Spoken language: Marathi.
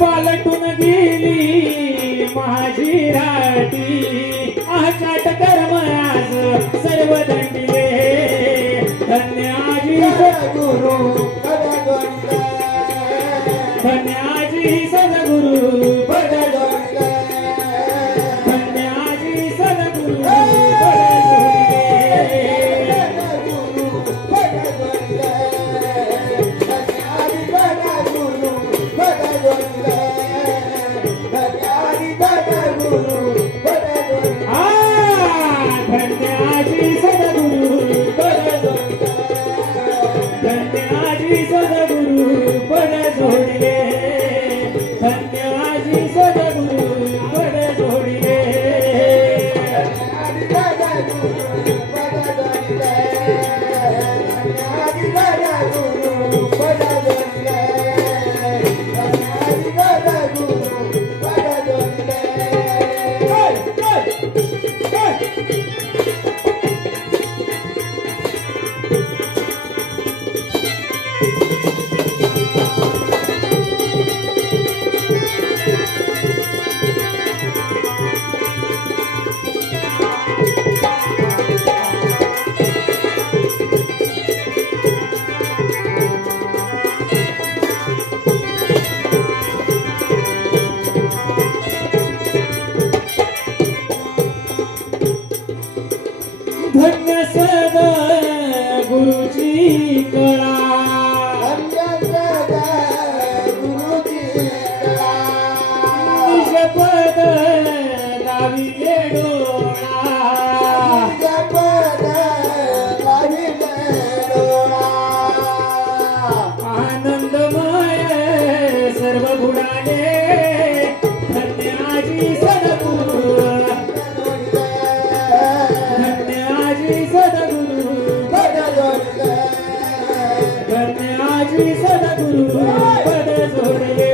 पालटून गेली माझी राटी आचाट कर्म आज सर्व दंडिले धन्य आजी गुरु धन्य आजी सद्गुरु पद धन्य आजी सद्गुरु पद धन्य आजी सद्गुरु पद धन्य आजी सद्गुरु पद जोडिले धन्य आजी सद्गुरु पद जोडिले धन्य सदा गुरुची कळा निजपद लाविले डोळा आनंदमय सर्व बुडाले धन्य आजी सद्गुरु धन्य आजी सद्गुरु धन्य आजी सद्गुरु पद जोडले